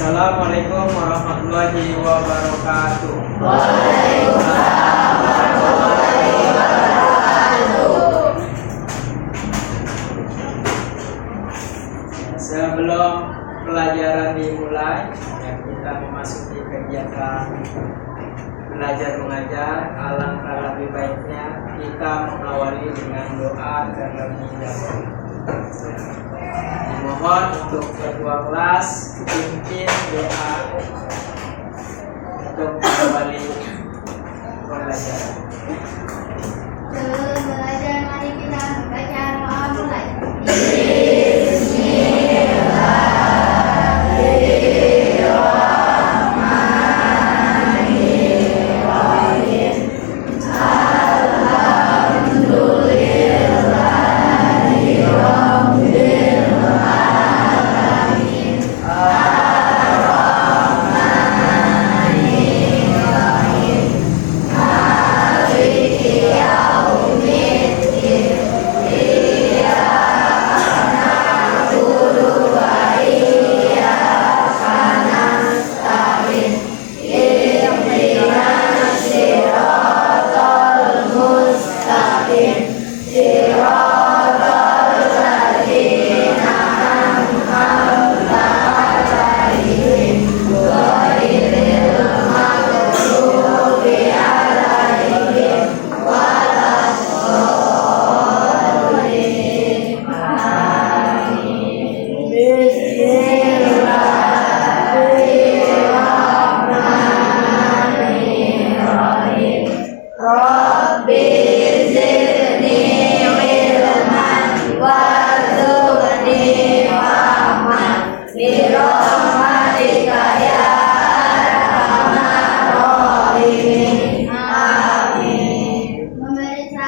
Assalamualaikum warahmatullahi wabarakatuh. Sebelum pelajaran dimulai, kita memasuki kegiatan belajar mengajar. Alangkah lebih baiknya kita mengawali dengan doa terlebih dahulu. Mohon untuk kedua kelas pimpin doa untuk mengawali pembelajaran. Sebelum belajar, mari kita baca doa mulai. Memberi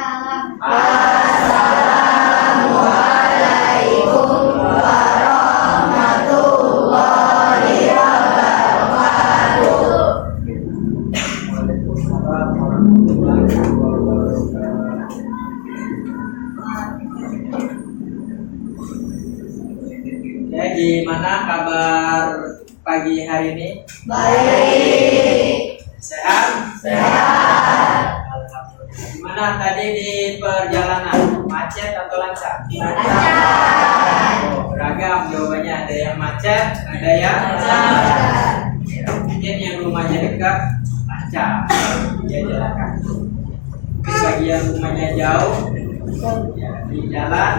salam. Waalaikumsalam warahmatullahi wabarakatuh. Ya, gimana kabar pagi hari ini? Baik. Sehat? Sehat. Alhamdulillah. Gimana tadi di perjalanan? Macet atau lancar? Lancar. Oh, beragam jawabannya. Ada yang macet, ada yang Lancar. Ya, mungkin yang rumahnya dekat lancar, dia jalan kaki. Mungkin bagi yang rumahnya jauh, ya, di jalan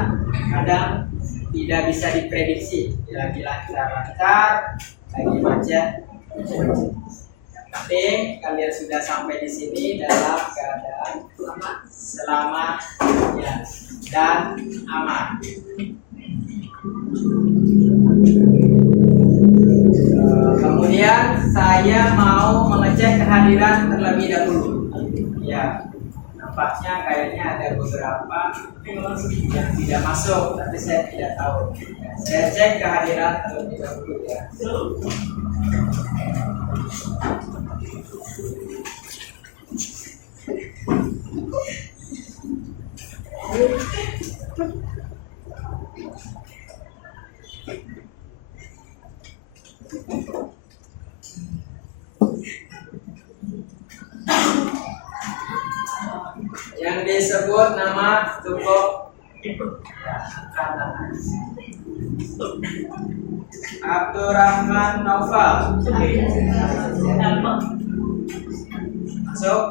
kadang tidak bisa diprediksi. Lagi lancar, lagi macet. Tapi kalian sudah sampai di sini dalam keadaan selamat ya, dan aman. Kemudian saya mau mengecek kehadiran terlebih dahulu. Ya, nampaknya kayaknya ada beberapa yang tidak masuk, tapi saya tidak tahu. Saya cek kehadiran terlebih dahulu ya. Yang disebut nama tubuh Abdurrahman Naufal. Masuk.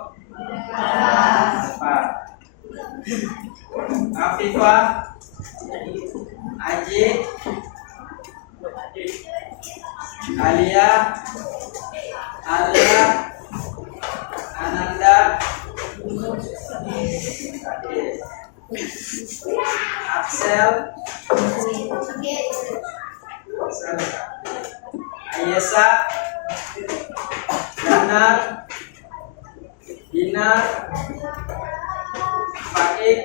Empat. Afifah Aji Alia Ananda Axel Ayesa Danar Dinar Faik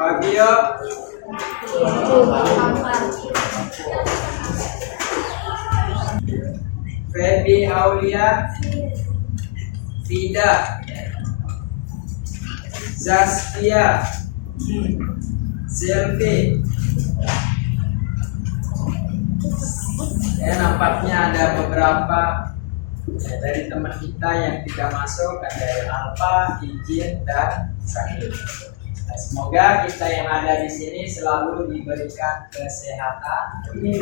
Fabio Febi Aulia Vida Zaskia Selvi Ya, nampaknya ada beberapa ya, dari teman kita yang tidak masuk, ada yang Alfa, izin dan sakit. Nah, semoga kita yang ada di sini selalu diberikan kesehatan. Amin.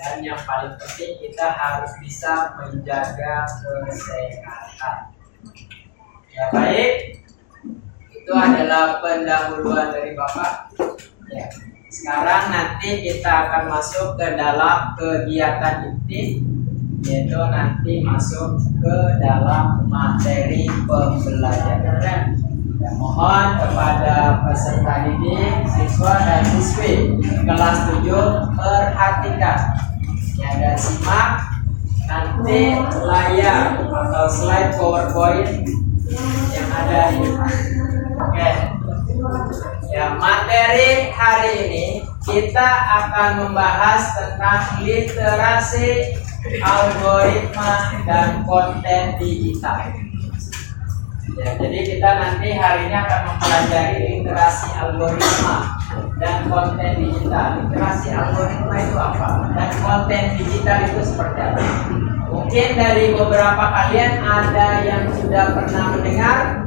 Dan yang paling penting kita harus bisa menjaga kesehatan. Ya baik, itu adalah pendahuluan dari Bapak. Ya. Sekarang nanti kita akan masuk ke dalam kegiatan inti, yaitu nanti masuk ke dalam materi pembelajaran. Ya, mohon kepada peserta didik, siswa dan siswi kelas 7 perhatikan ya, dan simak nanti layar atau slide PowerPoint yang ada di depan. Oke. Ya, materi hari ini kita akan membahas tentang literasi, algoritma, dan konten digital. Ya, jadi kita nanti hari ini akan mempelajari literasi algoritma dan konten digital. Literasi algoritma itu apa? Dan konten digital itu seperti apa? Mungkin dari beberapa kalian ada yang sudah pernah mendengar,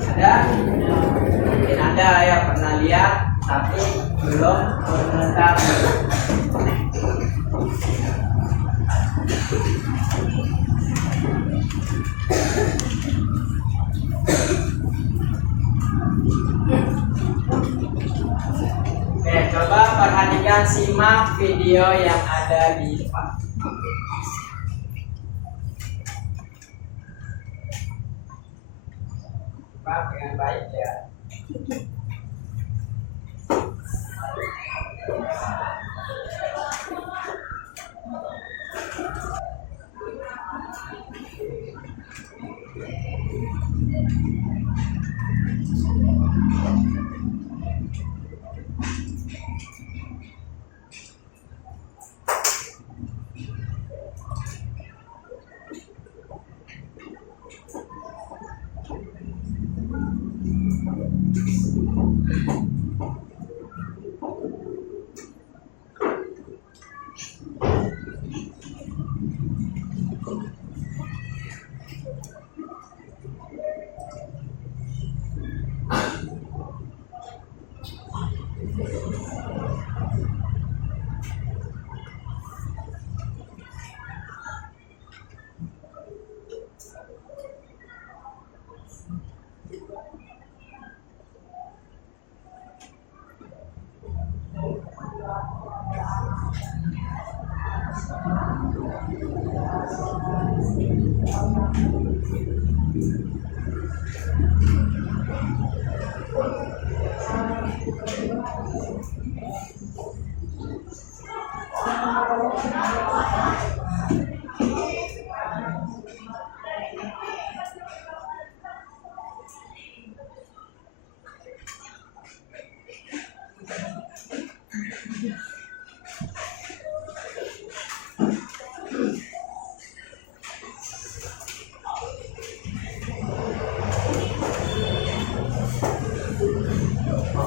ada, mungkin ada yang pernah lihat, tapi belum mengetahui. Oke, coba perhatikan, simak video yang ada di depan. Pak, dengan baik ya.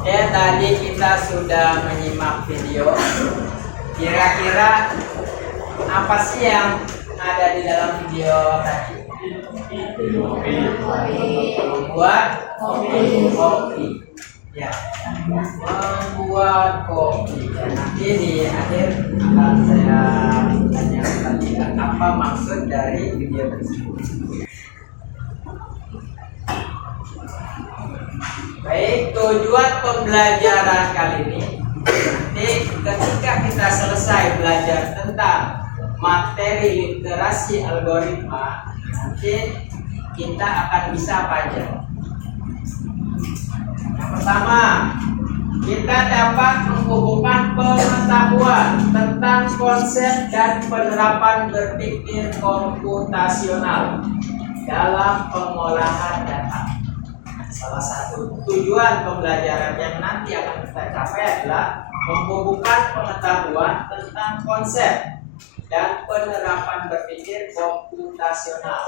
Oke, tadi kita sudah menyimak video. Kira-kira apa sih yang ada di dalam video tadi? Membuat kopi. Ya, membuat kopi. Ya, nanti di akhir akan saya tanya kalian apa maksud dari video tersebut. Baik, tujuan pembelajaran kali ini nanti ketika kita selesai belajar tentang materi literasi algoritma, nanti kita akan bisa apa aja? Yang pertama, kita dapat menghubungkan pengetahuan tentang konsep dan penerapan berpikir komputasional dalam pengolahan data. Salah satu tujuan pembelajaran yang nanti akan kita capai adalah menghubungkan pengetahuan tentang konsep dan penerapan berpikir komputasional.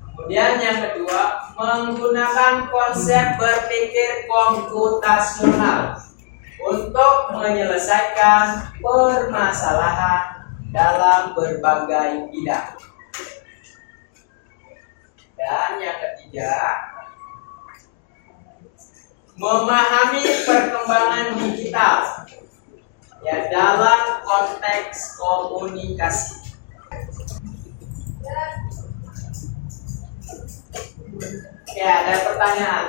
Kemudian yang kedua, menggunakan konsep berpikir komputasional untuk menyelesaikan permasalahan dalam berbagai bidang. Dan yang ketiga, memahami perkembangan digital ya dalam konteks komunikasi. Ya, ada pertanyaan.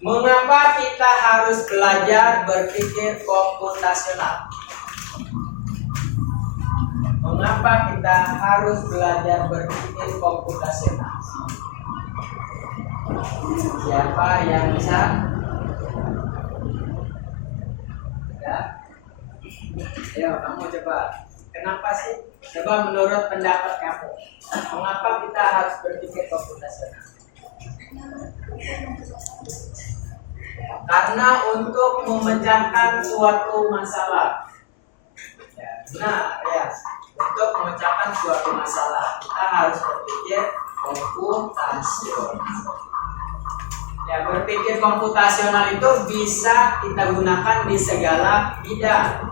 Mengapa kita harus belajar berpikir komputasional? Mengapa kita harus belajar berpikir komputasional? Siapa yang bisa? Ya. Ayo, kamu coba. Kenapa sih? Coba menurut pendapat kamu, mengapa kita harus berpikir komputasional? Karena untuk memecahkan suatu masalah. Ya, benar ya. Untuk memecahkan suatu masalah, kita harus berpikir komputasional. Ya, berpikir komputasional itu bisa kita gunakan di segala bidang.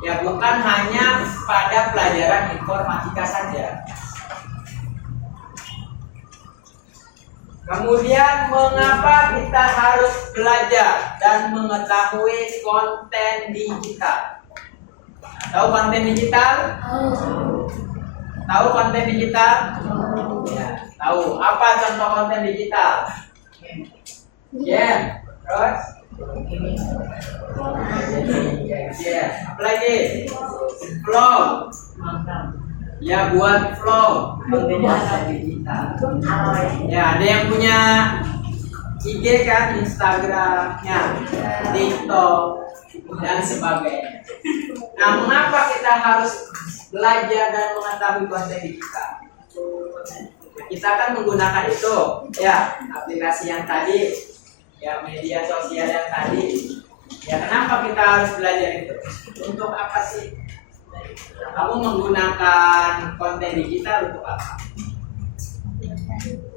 Ya, bukan hanya pada pelajaran informatika saja. Kemudian, mengapa kita harus belajar dan mengetahui konten digital? Tahu konten digital? Tahu konten digital? Ya, tahu. Apa contoh konten digital? Ya, terus? Ya, apa lagi? Vlog. Ya, buat vlog. Konten digital. Ya, ada yang punya IG kan, Instagramnya, TikTok, dan sebagainya. Nah, mengapa kita harus belajar dan mengetahui konten digital? Kita kan menggunakan itu, ya, aplikasi yang tadi, ya, media sosial yang tadi. Ya, kenapa kita harus belajar itu? Untuk apa sih? Kamu menggunakan konten digital untuk apa?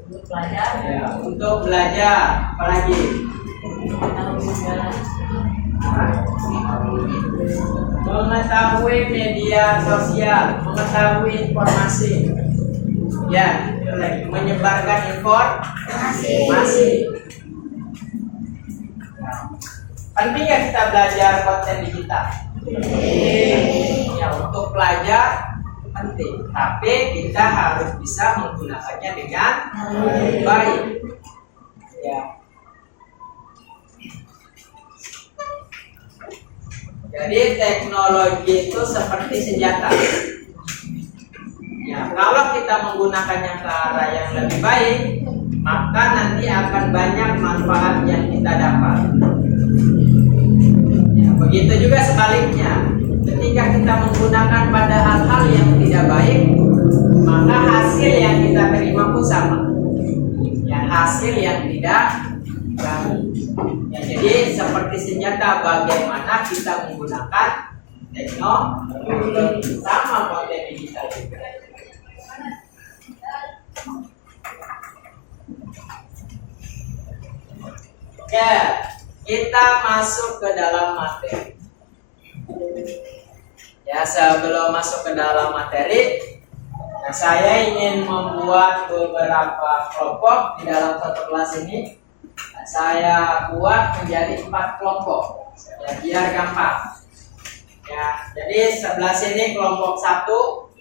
Untuk belajar. Ya, untuk belajar. Apalagi? Mengetahui media sosial, mengetahui informasi. Ya, itu lagi. Menyebarkan informasi. Penting ya kita belajar konten digital. Ya, untuk belajar penting, tapi kita harus bisa menggunakannya dengan baik. Ya. Jadi teknologi itu seperti senjata. Ya, kalau kita menggunakannya ke arah yang lebih baik, maka nanti akan banyak manfaat yang kita dapat. Ya, begitu juga sebaliknya. Ketika kita menggunakan pada hal-hal yang tidak baik, maka hasil yang kita terima pun sama. Ya, hasil yang tidak baik. Ya, jadi seperti senjata, bagaimana kita menggunakan teknologi sama konten digital juga. Oke, kita masuk ke dalam materi. Ya, sebelum masuk ke dalam materi, nah, saya ingin membuat beberapa kelompok di dalam satu kelas ini. Nah, saya buat menjadi 4 kelompok, ya, biar gampang. Ya, jadi sebelah sini kelompok 1,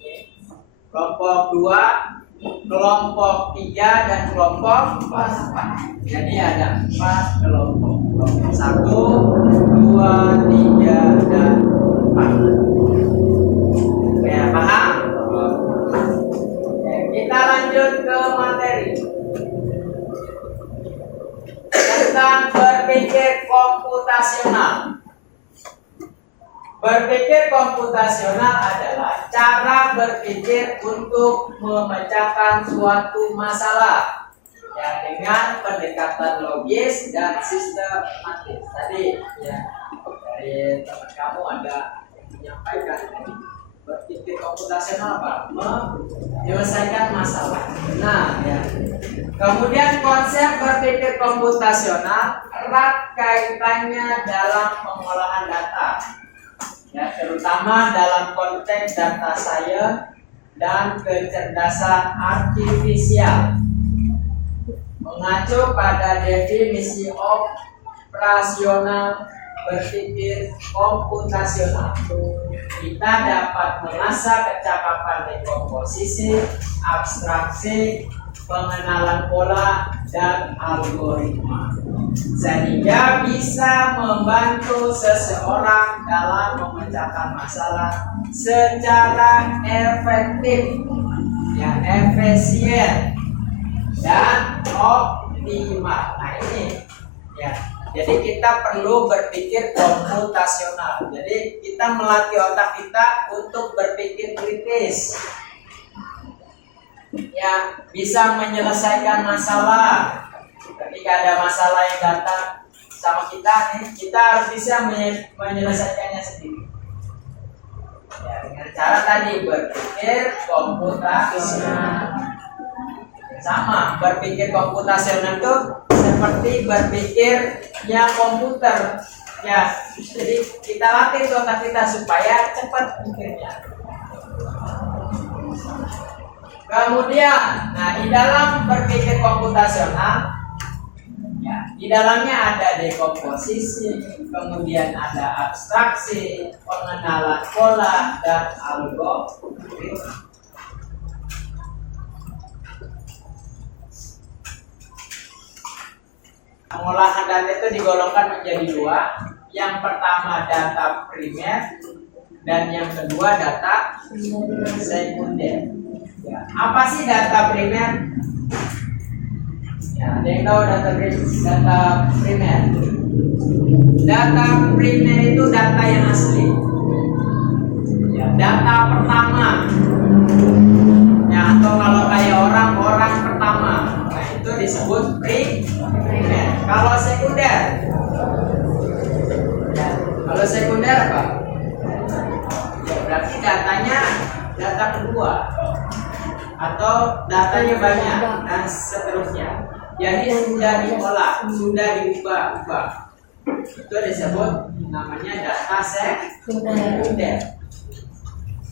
kelompok 2, kelompok 3, dan kelompok 4. Jadi ada 4 kelompok. Kelompok 1, 2, 3, dan 4. Ya, paham? Ya, kita lanjut ke materi tentang berpikir komputasional. Berpikir komputasional adalah cara berpikir untuk memecahkan suatu masalah, ya, dengan pendekatan logis dan sistematis. Tadi ya dari teman kamu ada yang menyampaikan berpikir komputasional apa? Menyelesaikan masalah. Nah, ya. Kemudian konsep berpikir komputasional erat kaitannya dalam pengolahan data, ya, terutama dalam konteks data science dan kecerdasan artifisial. Mengacu pada definisi operasional berpikir komputasional, kita dapat mengasah kecakapan dekomposisi, abstraksi, pengenalan pola, dan algoritma, sehingga bisa membantu seseorang dalam memecahkan masalah secara efektif, ya, efisien, dan optimal. Nah ini, ya, jadi kita perlu berpikir komputasional. Jadi kita melatih otak kita untuk berpikir kritis, ya, bisa menyelesaikan masalah. Ketika ada masalah yang datang sama kita nih, kita harus bisa menyelesaikannya sendiri, ya, dengan cara tadi berpikir komputasional. Sama, berpikir komputasional itu seperti berpikirnya komputer, ya. Jadi kita latih otak kita supaya cepat pikirnya. Kemudian, nah, di dalam berpikir komputasional, ya, di dalamnya ada dekomposisi, kemudian ada abstraksi, pengenalan pola, dan algoritma. Pengolahan data itu digolongkan menjadi dua. Yang pertama data primer, dan yang kedua data sekunder. Ya, apa sih data primer? Ya, ada yang tahu data primer? Data primer itu data yang asli, ya, data pertama, ya, atau kalau kayak orang pertama, nah itu disebut primer. Kalau sekunder, ya, kalau sekunder apa? Ya, berarti datanya data kedua, atau datanya banyak, dan seterusnya. Jadi sudah diolah, sudah diubah-ubah, itu disebut namanya data sekunder.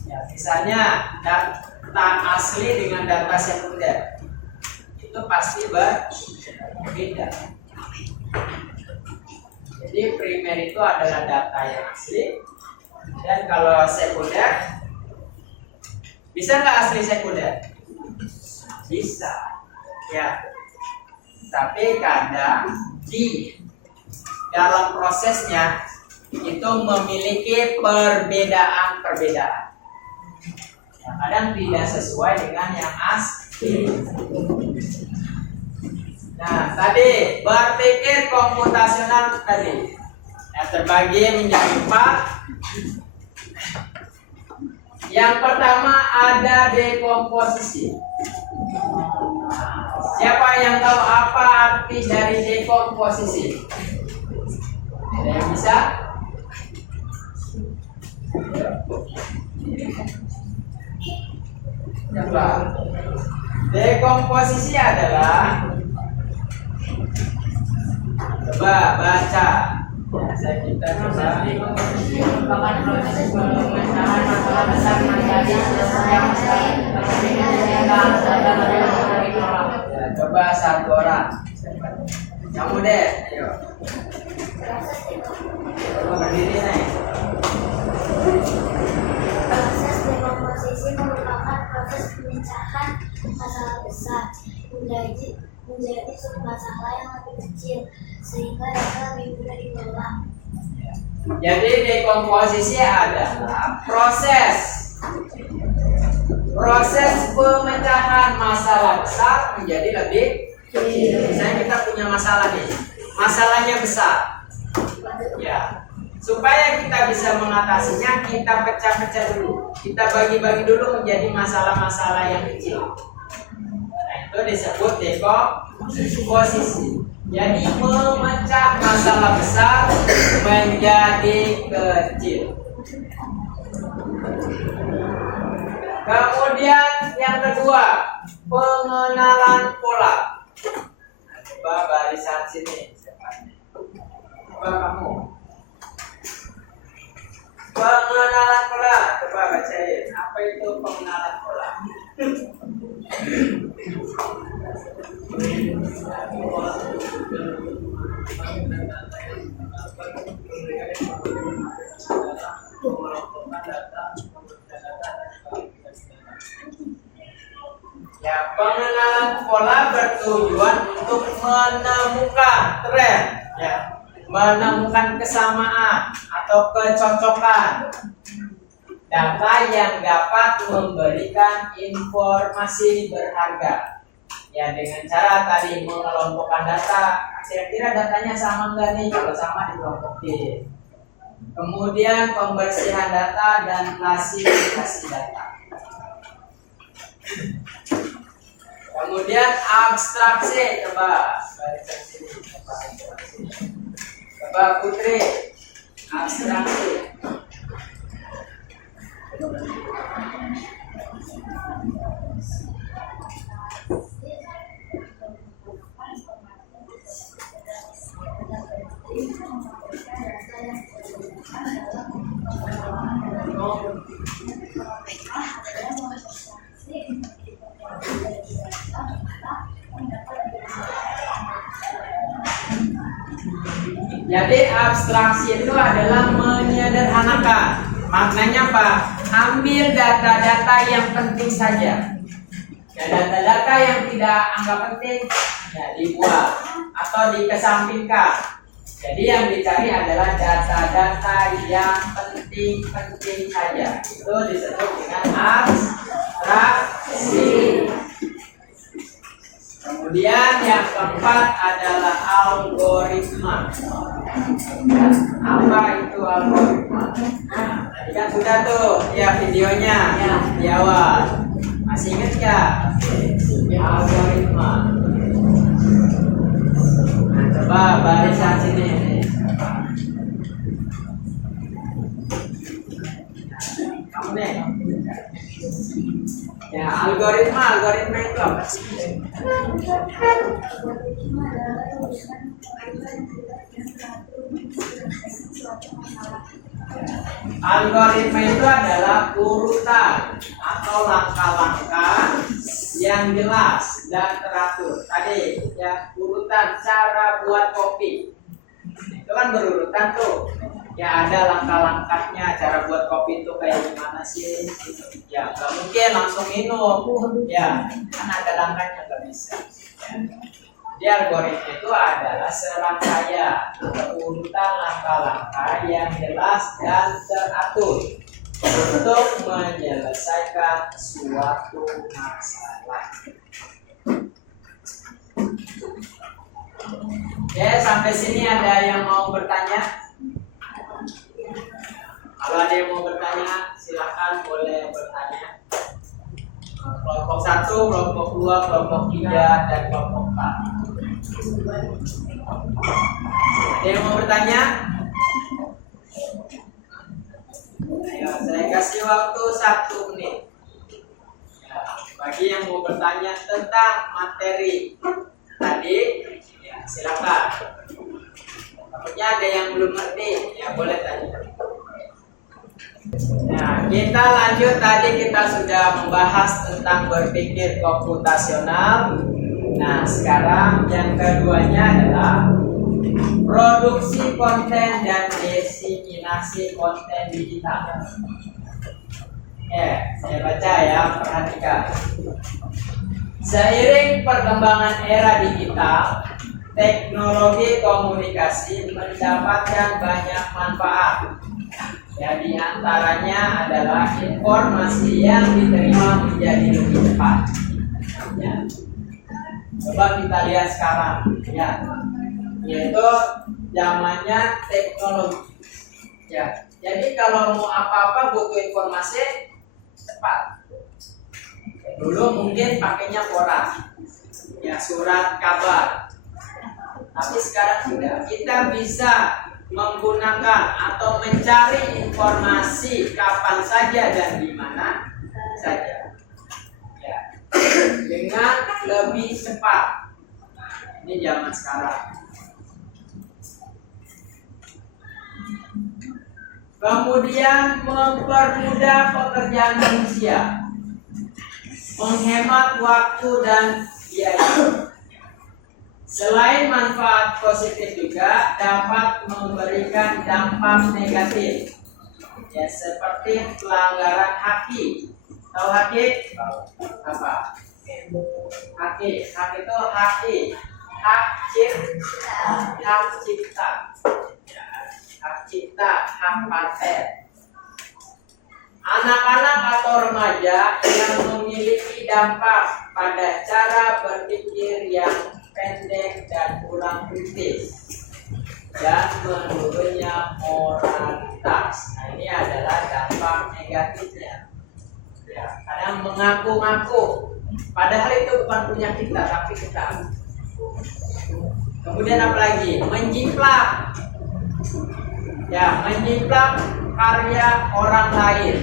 Ya, misalnya data asli dengan data sekunder itu pasti berbeda. Jadi primer itu adalah data yang asli, dan kalau sekunder, bisa nggak asli sekunder? Bisa, ya. Tapi kadang di dalam prosesnya itu memiliki perbedaan-perbedaan. Ya, kadang tidak sesuai dengan yang asli. Nah, tadi berpikir komputasional tadi, ya, terbagi menjadi 4. Yang pertama ada dekomposisi. Siapa yang tahu apa arti dari dekomposisi? Ada yang bisa? Coba. Dekomposisi adalah, coba baca. Saya kita coba. merupakan proses pemecahan masalah besar menjadi yang Ya, coba satu orang. Kamu deh, ayo. Coba berdiri nih. Proses dekomposisi merupakan proses pemecahan masalah besar menjadi submasalah yang lebih kecil sehingga dapat lebih mudah dikelola. Jadi dekomposisi adalah proses pemecahan masalah besar menjadi lebih kecil. Misalnya kita punya masalah nih, masalahnya besar, ya. Supaya kita bisa mengatasinya, kita pecah-pecah dulu, kita bagi-bagi dulu menjadi masalah-masalah yang kecil. Nah, itu disebut dekomposisi. Jadi memecah masalah besar menjadi kecil. Kemudian yang kedua, pengenalan pola. Nah, coba barisan sini. Coba kamu. Pengenalan pola. Coba bacain. Apa itu pengenalan pola? Ya, pengenalan pola bertujuan untuk menemukan tren, ya, menemukan kesamaan atau kecocokan data yang dapat memberikan informasi berharga. Ya, dengan cara tadi mengelompokkan data, kira-kira datanya sama enggak nih? Kalau sama dikelompokin. Kemudian pembersihan data dan klasifikasi data. Kemudian abstraksi, coba barisan sini, coba abstraksi. Coba Putri, abstraksi. Jadi abstraksi itu adalah menyederhanakan. Maknanya apa? Ambil data-data yang penting saja. Ya, data-data yang tidak anggap penting ya dibuat atau dikesampingkan. Jadi yang dicari adalah data-data yang penting-penting saja. Itu disebut dengan abstraksi. Kemudian yang keempat adalah algoritma. Apa itu algoritma? Nah, tadi kan sudah tuh ya videonya di awal. Masih ingat nggak? Algoritma. Nah, coba barisan sini. Kamu nih. Ya, algoritma itu apa sih? Algoritma itu adalah urutan atau langkah-langkah yang jelas dan teratur. Tadi ya, urutan cara buat kopi. Itu kan berurutan tuh. Ya, ada langkah-langkahnya, cara buat kopi itu kayak gimana sih? Ya, nggak mungkin langsung minum. Ya, kan ada langkahnya, nggak bisa. Ya. Jadi algoritma itu adalah serangkaian atau urutan langkah-langkah yang jelas dan teratur untuk menyelesaikan suatu masalah. Oke, sampai sini ada yang mau bertanya? Kalau ada yang mau bertanya, silakan boleh bertanya. Kelompok 1, kelompok 2, kelompok 3, dan kelompok 4. Ada yang mau bertanya? Ayo, saya kasih waktu 1 menit. Ya, bagi yang mau bertanya tentang materi tadi, ya silakan. Takutnya ada yang belum ngerti, ya boleh tanya. Nah, kita lanjut. Tadi kita sudah membahas tentang berpikir komputasional. Nah, sekarang yang keduanya adalah produksi konten dan diseminasi konten digital. Oke, saya baca ya, perhatikan. Seiring perkembangan era digital, teknologi komunikasi mendapatkan banyak manfaat. Ya, di antaranya adalah informasi yang diterima menjadi lebih cepat. Ya. Coba kita lihat sekarang, ya, yaitu zamannya teknologi. Ya, jadi kalau mau apa-apa butuh informasi cepat. Dulu mungkin pakainya koran, ya surat kabar. Tapi sekarang sudah kita bisa menggunakan atau mencari informasi kapan saja dan di mana saja, ya, dengan lebih cepat. Ini zaman sekarang. Kemudian mempermudah pekerjaan manusia, menghemat waktu dan biaya. Selain manfaat positif juga dapat memberikan dampak negatif, ya seperti pelanggaran haki. Tahu haki? Apa? Haki itu hak cipta, hak cipta, hak paten. Anak-anak atau remaja yang memiliki dampak pada cara berpikir yang pendek dan kurang kritis dan menurunnya moralitas. Nah, ini adalah dampak negatifnya. Ya, kadang mengaku-ngaku, padahal itu bukan punya kita, tapi kita. Kemudian apa lagi? Menjiplak. Ya, menjiplak karya orang lain.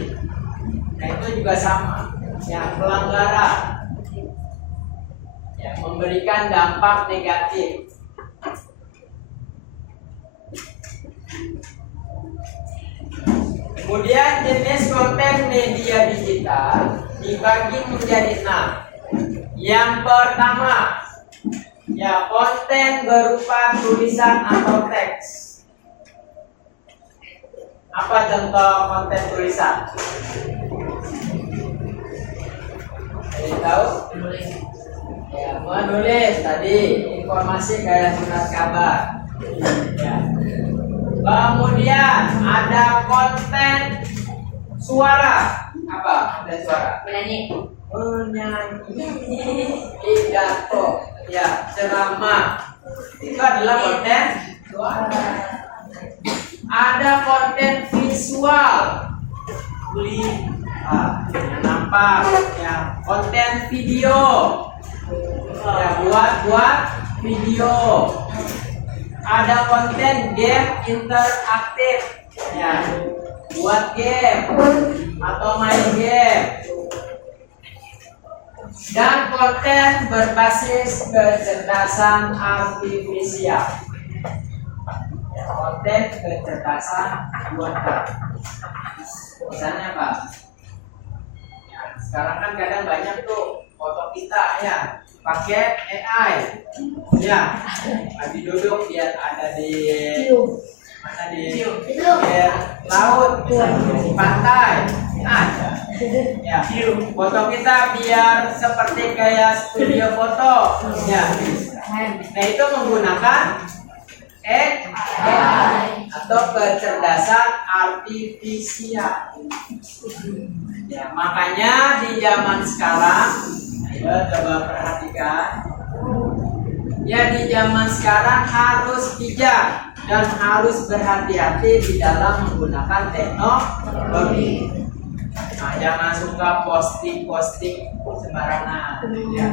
Nah, itu juga sama. Ya, pelanggaran. Ya, memberikan dampak negatif. Kemudian jenis konten media digital dibagi menjadi 6. Yang pertama, ya konten berupa tulisan atau teks. Apa contoh konten tulisan? Ada yang tahu? Ya, menulis tadi informasi kayak surat kabar. Ya. Kemudian ada konten suara. Apa? Ada suara. Menyanyi. Pidato. Ya, ceramah. Itu adalah konten suara. Ada konten visual. Nampak. Ya, konten video. Ya, buat video. Ada konten game interaktif, ya, buat game atau main game. Dan konten berbasis kecerdasan artifisial. Ya, konten kecerdasan buatan. Misalnya apa? Ya, sekarang kan kadang banyak tuh foto kita ya pakai AI, ya lagi duduk dia ada di mana di laut, di pantai, ada ya foto kita biar seperti kayak studio foto, ya. Nah itu menggunakan AI atau kecerdasan artifisial. Ya, makanya di zaman sekarang, ya, coba perhatikan. Ya, di zaman sekarang harus bijak dan harus berhati-hati di dalam menggunakan teknologi. Nah, jangan suka posting sembarangan. Ya.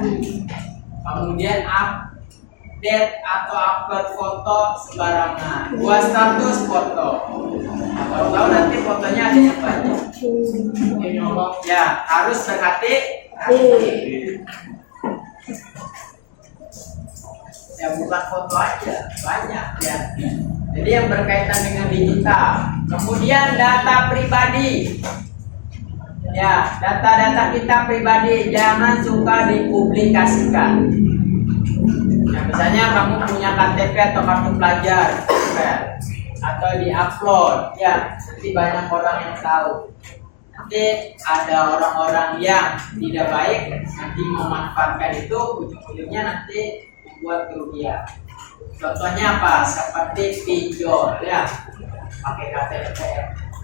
Kemudian update atau upload foto sembarangan. Buat status foto. Kalau tahu nanti fotonya ada yang banyak. Ya, harus berhati-hati. Ya, bukan foto aja, banyak ya. Jadi yang berkaitan dengan digital. Kemudian data pribadi. Ya, data-data kita pribadi jangan suka dipublikasikan. Ya, misalnya kamu punya KTP atau kartu pelajar, atau diupload, ya nanti banyak orang yang tahu. Nanti ada orang-orang yang tidak baik nanti memanfaatkan itu, ujung-ujungnya nanti membuat kerugian. Contohnya apa? Seperti pinjol, ya pakai KTP,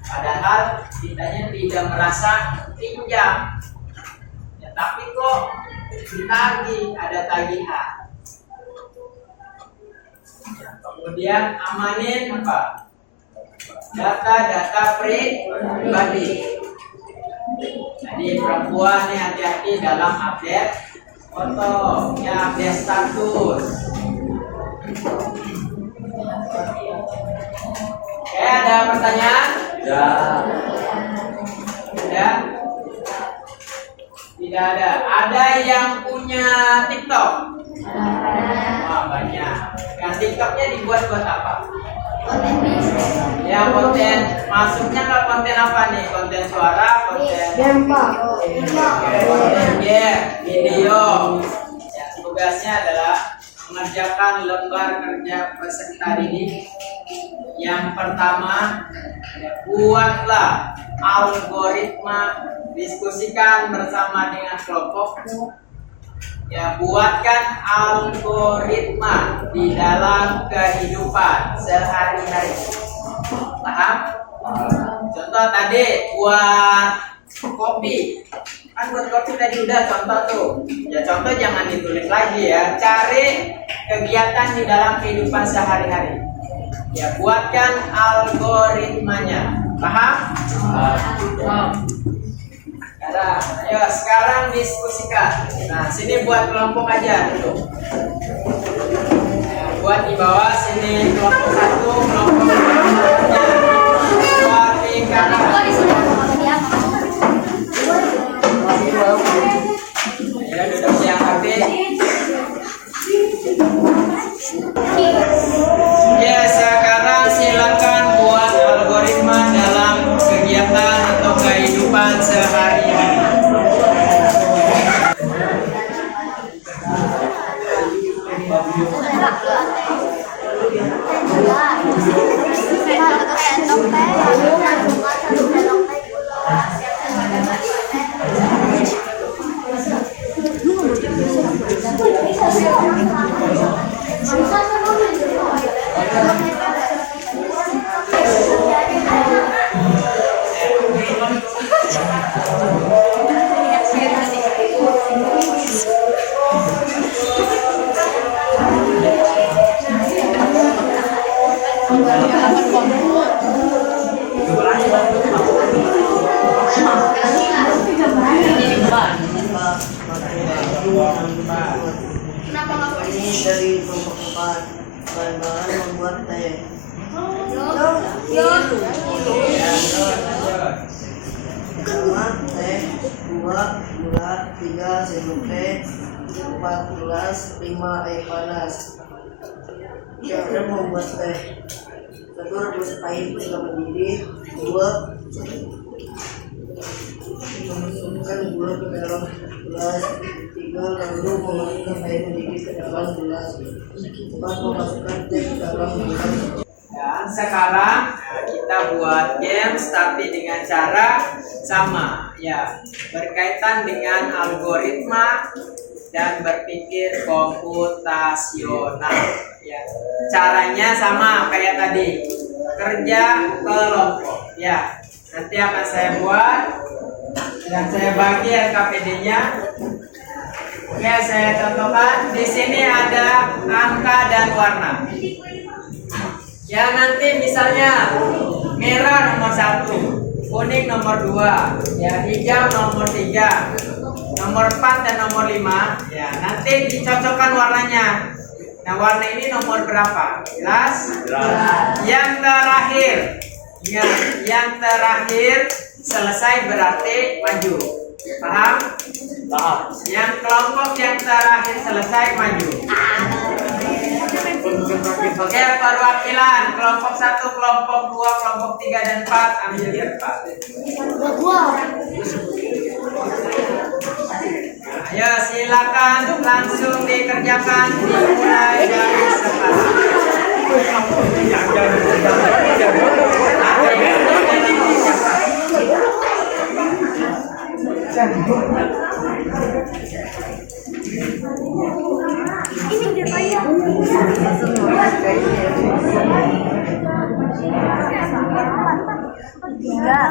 padahal kitanya tidak merasa pinjam, ya, tapi kok ditagih, ada tagihan. Ya, kemudian amanin apa? Data-data pribadi. Jadi perempuan nih hati-hati dalam update foto, ya update status. Oke, ada pertanyaan? Ya. Ada? Tidak ada. Ada yang punya TikTok? Wah, banyak. Yang TikToknya dibuat buat apa? Ya, Ya konten masuknya ke konten apa nih? Konten suara, konten konten game, video. Ya, tugasnya adalah mengerjakan lembar kerja peserta didik. Yang pertama, buatlah algoritma, diskusikan bersama dengan kelompok. Ya, buatkan algoritma di dalam kehidupan sehari-hari. Paham? Contoh tadi buat kopi. Kan buat kopi tadi udah contoh tuh. Ya contoh jangan ditulis lagi ya. Cari kegiatan di dalam kehidupan sehari-hari. Ya buatkan algoritmanya. Paham? Ayo sekarang diskusikan. Nah sini buat kelompok aja dulu. Ya, buat di bawah sini kelompok 1, kelompok 2. Buat di kanan. Ya duduk yang rapi. Ya sekarang silakan buat algoritma dalam kegiatan atau kehidupan sehari-hari. Ini dari kelompok 4 bahan-bahan membuat teh. Pertama teh 2 gula 3 sendok teh 4 gelas 5 air panas. Cara membuat teh: 1. Rebus air hingga mendidih. 2. Memasukkan gula ke dalam gelas. 3. Lalu memasukkan air mendidih ke dalam gelas. 4. Memasukkan teh ke dalam gelas. Dan sekarang kita buat game tapi dengan cara sama ya, berkaitan dengan algoritma dan berpikir komputasional ya. Caranya sama kayak tadi, kerja kelompok ya. Nanti akan saya buat dan saya bagi RKPD-nya. Oke, saya contohkan. Di sini ada angka dan warna. Ya nanti misalnya merah nomor 1, kuning nomor 2, ya hijau nomor 3, nomor 4 dan nomor 5. Ya nanti dicocokkan warnanya. Nah warna ini nomor berapa? Jelas? Yang terakhir, ya, yang terakhir selesai berarti maju. Paham? Paham. Yang kelompok yang terakhir selesai maju. Oke, perwakilan kelompok 1, kelompok 2, kelompok 3 dan 4 ambil di tempat. Ayo silakan langsung dikerjakan, dimulai dari sekarang. Ya,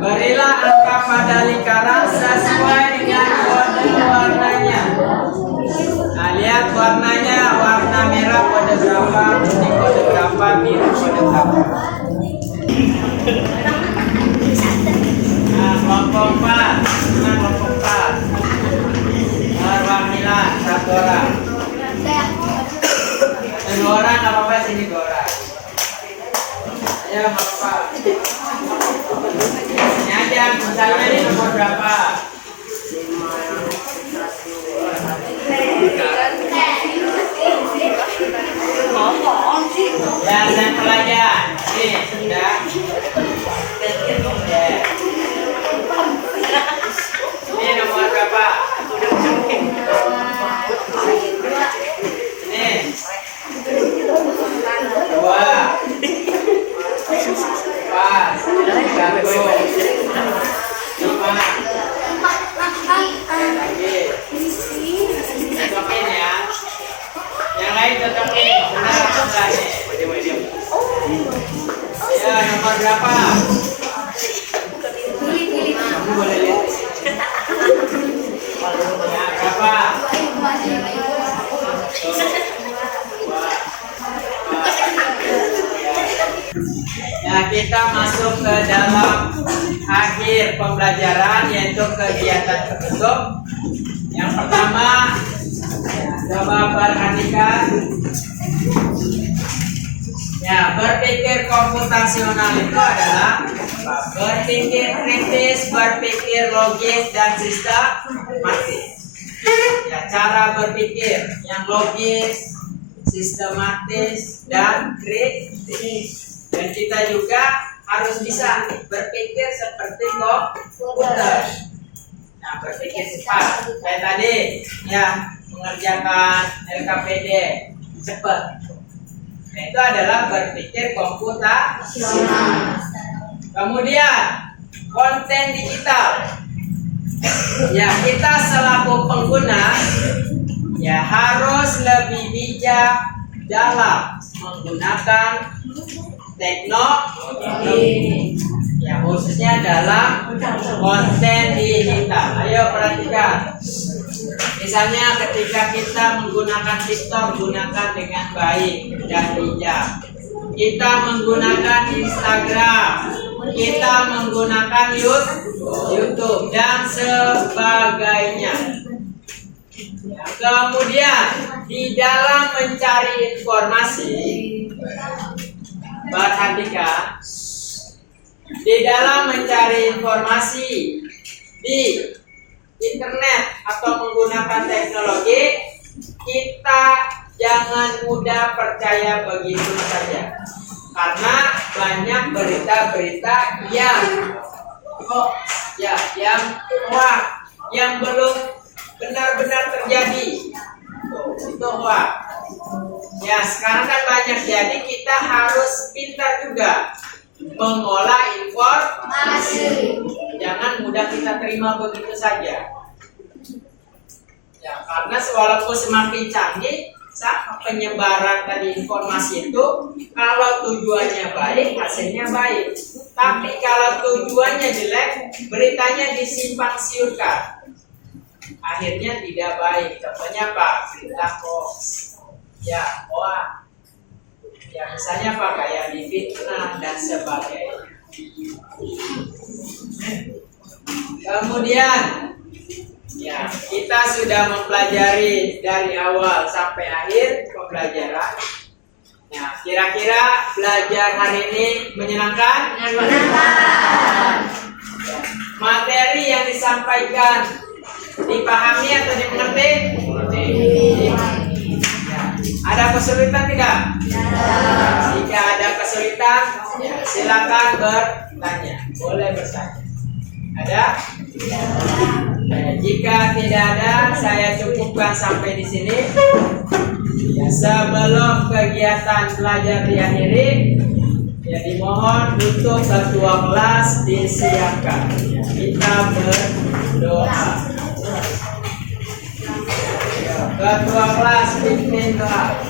berilah angka pada lingkaran sesuai dengan kode warnanya. Nah, lihat warnanya, warna merah kode berapa, kuning kode berapa, biru kode berapa. Nah, kelompok 4, nah kelompok 4. Perwakilan 1 orang. 2 orang nggak apa-apa, sini 2 orang. Ya nggak apa-apa. Ini aja, misalnya ini nomor berapa? 5. Dan pelajar, nih sudah. Ya. Ini nomor berapa? Ini 2, 4, 1, 5. Lagi. Cocokin ya. Yang lain cocokin. Benar atau enggak nih? Ya, nomor berapa? Kamu boleh lihat. Ya, berapa? Nah, kita masuk ke dalam akhir pembelajaran, yaitu kegiatan penutup. Yang pertama, coba perhatikan. Ya, berpikir komputasional itu adalah berpikir kritis, berpikir logis dan sistematis. Ya, cara berpikir yang logis, sistematis dan kritis. Dan kita juga harus bisa berpikir seperti komputer. Nah, berpikir cepat. Kayak tadi, ya, mengerjakan LKPD cepat. Nah, itu adalah berpikir komputasional. Kemudian konten digital. Ya, kita selaku pengguna ya harus lebih bijak dalam menggunakan teknologi. Ya, khususnya dalam konten digital. Ayo perhatikan. Misalnya ketika kita menggunakan TikTok, gunakan dengan baik dan bijak. Kita menggunakan Instagram, kita menggunakan YouTube dan sebagainya. Ya, kemudian di dalam mencari informasi, perhatikan, di dalam mencari informasi di internet atau menggunakan teknologi, kita jangan mudah percaya begitu saja, karena banyak berita-berita yang hoax, yang belum benar-benar terjadi. Itu hoax. Ya, sekarang kan banyak, jadi kita harus pintar juga mengolah informasi. Jangan mudah kita terima begitu saja. Ya, karena walaupun semakin canggih penyebaran tadi informasi itu, kalau tujuannya baik, hasilnya baik. Tapi kalau tujuannya jelek, beritanya disimpang siurkan, akhirnya tidak baik. Contohnya apa? Berita hoax. Ya, hoax. Ya, misalnya apa? Kayak difitnah dan sebagainya. Kemudian, ya, kita sudah mempelajari dari awal sampai akhir pembelajaran. Nah, kira-kira belajar hari ini menyenangkan? Menyenangkan. Materi yang disampaikan dipahami atau dimengerti? Ya. Ada kesulitan tidak? Jika ada kesulitan, ya, silakan bertanya. Boleh bertanya. Ada? Jika tidak ada, saya cukupkan sampai di sini. Ya, sebelum kegiatan belajar diakhiri, ya dimohon untuk ketua kelas disiapkan. Ya, kita berdoa. Ya, ketua kelas pimpin doa.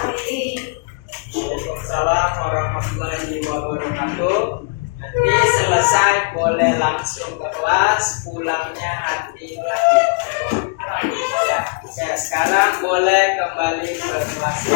Waalaikumsalam warahmatullahi wabarakatuh. Nanti selesai boleh langsung ke kelas, pulangnya hati-hati. Ya, sekarang boleh kembali ke kelas.